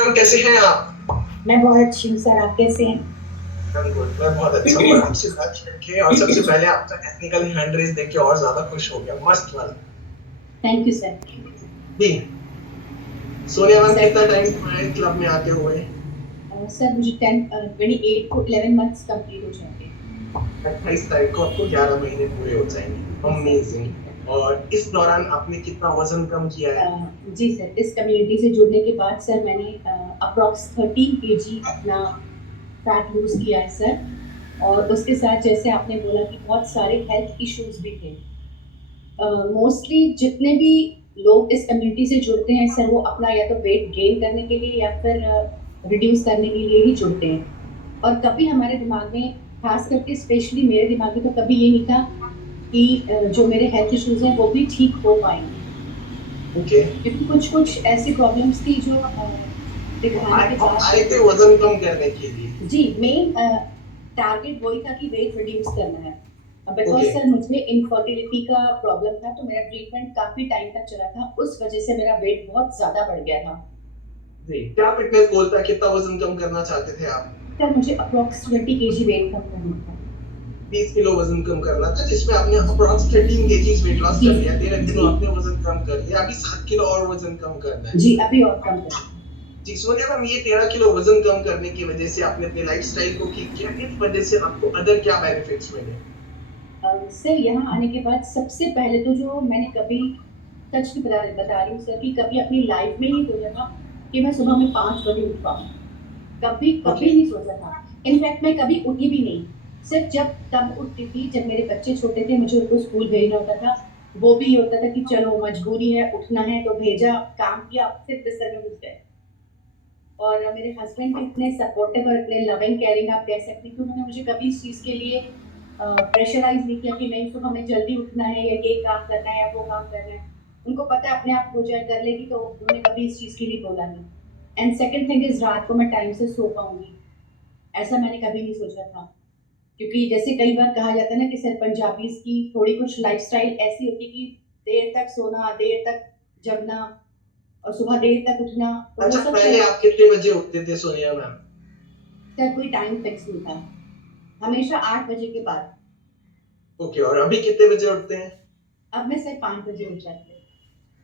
Ma'am कैसे हैं आप? मैं बहुत अच्छी हूँ सर, आप कैसे हैं? मैम गुड, मैं बहुत अच्छा हूँ और आपसे बात करके और सबसे पहले आपका टेक्निकल हैंड रेस देख के और ज्यादा खुश हो गया, मस्त वाला। Thank you sir. जी, सोनिया मैम सर कितना टाइम हुआ है क्लब में आते हुए? सर मुझे 28 को 11 मंथ्स कंप्लीट हो जाएंगे। 28 तारीख को आपको 11 महीने पूरे हो जाएंगे। जी सर। अमेजिंग। और इस दौरान आपने कितना वजन कम किया है? जी सर, इस कम्युनिटी से जुड़ने के बाद सर मैंने अप्रॉक्स 13 kg अपना फैट लूज किया है सर। और उसके साथ जैसे आपने बोला कि बहुत सारे हेल्थ इश्यूज भी थे। मोस्टली जितने भी लोग इस कम्युनिटी से जुड़ते हैं सर, वो अपना या तो वेट गेन करने के लिए या फिर रिड्यूस करने के लिए ही जुड़ते हैं। और कभी हमारे दिमाग में, खास करके स्पेशली मेरे दिमाग में, तो कभी ये नहीं था कि जो मेरे हेल्थ इश्यूज हैं वो भी ठीक हो पाएंगे। ओके। क्योंकि कुछ कुछ ऐसी प्रॉब्लम्स थी जो दिखाने के बाद आए थे वजन कम करने के लिए। जी मेन टारगेट वही था कि वेट रिड्यूस करना है। Because okay. सर मुझे इनफर्टिलिटी का प्रॉब्लम था, तो मेरा ट्रीटमेंट काफी टाइम तक चला था, उस वजह से मेरा वेट बहुत ज्यादा बढ़ गया था। जी, क्या फिटनेस गोल था, कितना वजन कम करना चाहते थे आप? सर मुझे अप्रोक्स 20 kg वेट कम करना था। 20 किलो वजन कम करना था, जिसमें आपने अप्रॉक्स 13 केजीज वेट लॉस जी कर लिया, 13 जी किलो आपने वजन कम कर लिया, अभी 7 किलो और वजन कम करना है। जी, अभी और कम करना है। जी, सोनिया मैम ये 13 किलो वजन कम करने की वजह से आपने अपने लाइफस्टाइल को ठीक किया, इस वजह से आपको अदर क्या बेनिफिट्स मिले? सर यहाँ आने के बाद सबसे पहले तो जो मैंने कभी, सच की बता रही हूँ सर, कि कभी अपनी लाइफ में नहीं सोचा था कि मैं सुबह में 5 बजे उठ पाऊँ। कभी ओके। कभी नहीं सोचा था। इनफैक्ट मैं कभी उठी भी नहीं। सिर्फ जब तब उठती थी जब मेरे बच्चे छोटे थे, मुझे उनको स्कूल भेजना होता था। वो भी ये होता था कि चलो मजबूरी है, उठना है, तो भेजा, काम किया, फिर बिस्तर में घुस गए। और मेरे हस्बैंड भी इतने सपोर्टिव और इतने लविंग केयरिंग, आप कह सकते हैं कि उन्होंने मुझे कभी इस चीज के लिए प्रेशराइज नहीं किया कि नहीं सुबह हमें जल्दी उठना है या ये काम करना है या वो काम करना है। उनको पता है अपने आप हो जाए, कर लेगी, तो उन्होंने कभी इस चीज के लिए बोला नहीं। एंड सेकंड थिंग इज, रात को मैं टाइम से सो पाऊंगी, ऐसा मैंने कभी नहीं सोचा था। क्योंकि जैसे कई बार कहा जाता है ना कि सर पंजाबीज की थोड़ी कुछ लाइफस्टाइल ऐसी होती है कि देर तक सोना, देर तक जगना और सुबह देर तक उठना, तो वो अच्छा, सब पहले सर। आप कितने बजे उठते थे सोनिया मैम? सर कोई टाइम फिक्स नहीं था, हमेशा 8 बजे के बाद। ओके, और अभी कितने बजे उठते हैं? अब मैं सर 5 बजे उठ जाती हूँ।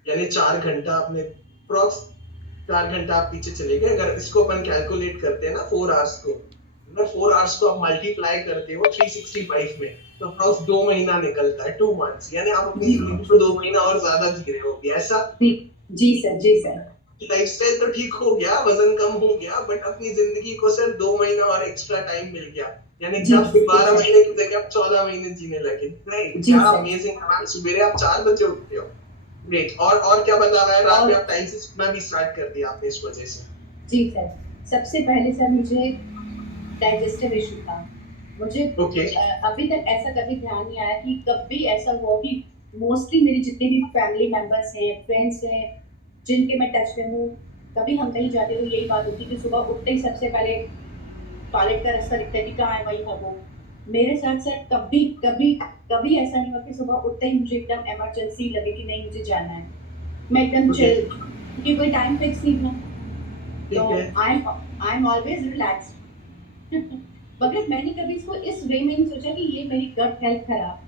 यानी 4 घंटा आपने अप्रॉक्स, 4 घंटा आप पीछे चले गए। अगर इसको अपन कैलकुलेट करते हैं ना 4 आवर्स को, अगर 4 आवर्स को आप मल्टीप्लाई करते हो 365 में, तो अप्रॉक्स 2 महीना निकलता है, 2 मंथ्स। यानी आप अपनी जी जिंदगी को 2 महीना और ज्यादा जी रहे होगे ऐसा। जी जी सर, जी सर। लाइफस्टाइल तो ठीक हो गया, वजन कम हो गया, बट अपनी जिंदगी को सिर्फ 2 महीना और एक्स्ट्रा टाइम मिल गया। यानी कि जी आप जी 12 महीने सर। की जगह आप 14 महीने जीने लगे। नहीं, जी क्या सर। अमेजिंग। मैम सवेरे आप 4 बजे उठते हो। ग्रेट। और क्या बता रहा है, रात में और आप टाइम से सोना भी स्टार्ट कर दिया आपने इस वजह से। जी सर, सबसे पहले सर मुझे डाइजेस्टिव इशू था। मुझे ओके। अभी तक ऐसा कभी ध्यान नहीं आया कि कभी ऐसा हुआ कि मोस्टली मेरे जितने भी फैमिली मेंबर्स हैं, फ्रेंड्स हैं, जिनके मैं टच में हूँ, कभी हम कहीं जाते तो यही बात होती कि सुबह उठते ही सबसे पहले टॉयलेट का रास्ता दिखता है कि कहाँ है, वही भागो। मेरे साथ सर कभी कभी कभी ऐसा नहीं हुआ कि सुबह उठते ही मुझे एकदम इमरजेंसी लगे कि नहीं मुझे जाना है। मैं एकदम ओके। चिल, क्योंकि कोई टाइम फिक्स नहीं था। तो ठीक है। I am always relaxed. मगर मैंने कभी इसको इस वे में नहीं सोचा कि ये मेरी गट हेल्थ खराब है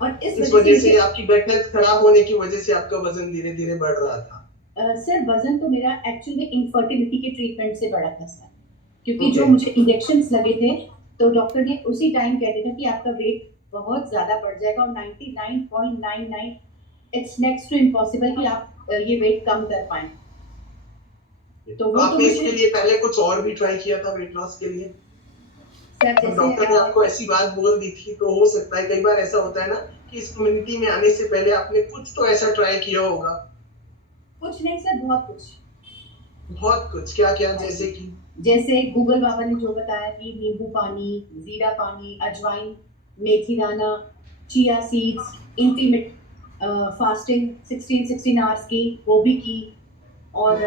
और इस इस वजह से वजह से मुझे आपकी गट हेल्थ खराब होने की वजह से आपका वजन धीरे धीरे बढ़ रहा था। सर वजन तो मेरा एक्चुअली में इनफर्टिलिटी के ट्रीटमेंट से बढ़ा था सर। क्योंकि ओके। जो मुझे इंजेक्शंस लगे थे, तो डॉक्टर ने उसी टाइम कह दिया था कि आपका वेट बहुत ज्यादा बढ़ जाएगा और 99.99 इट्स नेक्स्ट टू इम्पॉसिबल कि आप ये वेट कम कर पाए। तो तो वो तो आपने मुझे इसके लिए पहले कुछ और भी ट्राई किया था वेट लॉस के लिए? सर जब जैसे डॉक्टर ने आपको ऐसी बात बोल दी थी, तो हो सकता है कई बार ऐसा होता है ना कि इस कम्युनिटी में आने से पहले आपने कुछ तो ऐसा ट्राई किया होगा। कुछ नहीं सर, बहुत कुछ। बहुत कुछ, क्या क्या, हाँ जी, जैसे कि? जैसे गूगल बाबा ने जो बताया कि नींबू पानी, जीरा पानी, अजवाइन, मेथी दाना, chia seeds, intimate fasting 16-16 hours की, वो भी की। और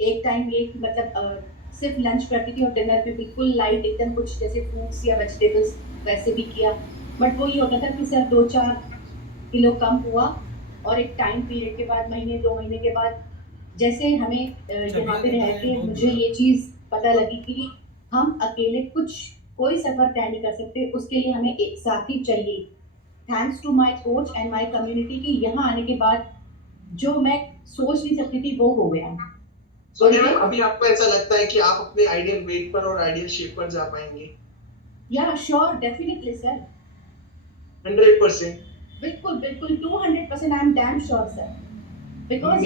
एक टाइम ये कि मतलब सिर्फ लंच करती थी और डिनर पे बिल्कुल लाइट एकदम, कुछ जैसे फ्रूट्स या वेजिटेबल्स, वैसे भी किया। बट वो ये होता था कि सर 2-4 किलो कम हुआ और एक टाइम पीरियड के बाद, महीने 2 महीने के बाद जैसे हमें यहाँ पे रह के मुझे ये चीज़ पता लगी कि हम अकेले कोई सफ़र तय नहीं कर सकते, उसके लिए हमें एक साथी चाहिए। Thanks to my coach and my community कि यहाँ आने के बाद जो मैं सोच नहीं सकती थी वो हो गया। सोनिया मैम, अभी आपको ऐसा लगता है कि आप अपने आइडियल वेट पर और आइडियल शेप पर जा पाएंगे? या श्योर, डेफिनेटली सर। 100%? बिल्कुल, बिल्कुल 200% I am damn sure sir. Because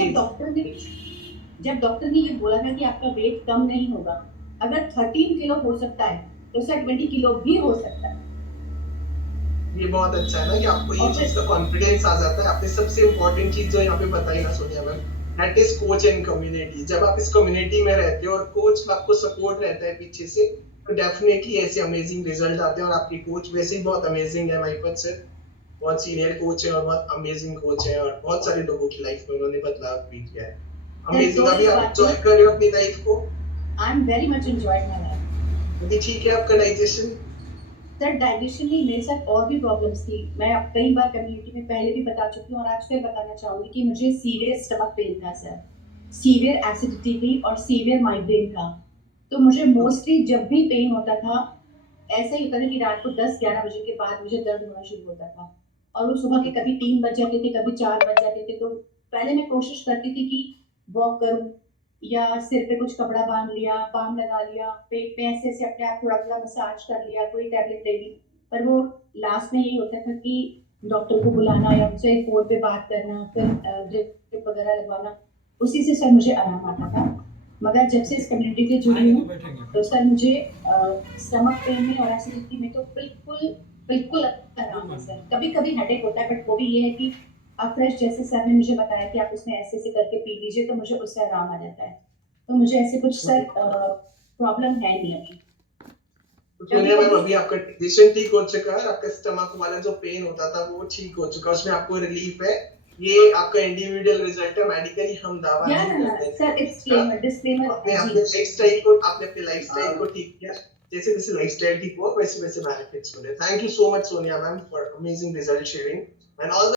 जब डॉक्टर ने ये बोला था कि आपका वेट कम नहीं होगा, अगर 13 किलो हो सकता है, तो सर 20 किलो भी हो सकता है। ये बहुत अच्छा है ना कि आपको ये और चीज फिर का कॉन्फिडेंस आ जाता है। आपने सबसे इम्पोर्टेंट चीज जो यहाँ पे बताई ना Sonia ma'am, that is coach and community. जब आप इस कम्युनिटी में रहते हो और कोच का आपको सपोर्ट रहता है पीछे से, तो डेफिनेटली ऐसे अमेजिंग रिजल्ट आते हैं। और आपकी कोच वैसे ही बहुत अमेजिंग है महिपत सर, बहुत सीनियर कोच है और बहुत अमेजिंग कोच है, और बहुत सारे लोगों की लाइफ में उन्होंने बदलाव भी किया है। Sir amazing. तो अभी इस आप बात एंजॉय में कर रहे हो अपनी लाइफ को? I am very much enjoying my life. अभी ठीक है आपका डाइजेशन? सर डाइजेशन नहीं, मेरे साथ और भी प्रॉब्लम्स थी। मैं अब कई बार कम्युनिटी में पहले भी बता चुकी हूँ और आज फिर बताना चाहूंगी कि मुझे सीवियर स्टमक पेन था सर, सीवियर एसिडिटी थी और सीवियर माइग्रेन था। तो मुझे मोस्टली जब भी पेन होता था, ऐसा ही होता था कि रात को 10-11 बजे के बाद मुझे दर्द होना शुरू होता था, और वो सुबह के कभी 3 बज जाते थे, कभी 4 बज जाते थे। तो पहले मैं कोशिश करती थी कि वॉक करूं, या सिर पे कुछ कपड़ा बांध लिया, बाम लगा लिया, पेट में ऐसे ऐसे अपने आप थोड़ा थोड़ा मसाज कर लिया, कोई टैबलेट ले ली। पर वो लास्ट में यही होता था कि डॉक्टर को बुलाना या उनसे फोन पे बात करना, फिर ड्रिप वगैरह लगवाना, उसी से सर मुझे आराम आता था। मगर जब से इस कम्युनिटी से जुड़ी हूँ, तो सर मुझे स्टमक पेन में और एसिडिटी में तो बिल्कुल बिल्कुल आराम है सर। कभी कभी हेडेक होता है, बट वो भी ये है कि अफ्रेश जैसे सर ने मुझे बताया कि आप उसमें ऐसे ऐसे करके पी लीजिए, तो मुझे उससे आराम आ जाता है। तो मुझे ऐसे कुछ सर प्रॉब्लम है नहीं अभी। तो कभी सोनिया मैम, कभी अभी आपका डिजेशन ठीक हो चुका है, आपका स्टमक वाला जो पेन होता था वो ठीक हो चुका है, उसमें आपको रिलीफ है। ये आपका इंडिविजुअल रिजल्ट है, मेडिकली हम दावा या नहीं करते हैं सर, इस चीज का। डिस्क्लेमर डिस्क्लेमर आपने जी। अपने लाइफस्टाइल को ठीक किया। जैसे जैसे लाइफस्टाइल ठीक हुआ, वैसे वैसे बेनिफिट्स मिले। Thank you so much Sonia ma'am for amazing result sharing and all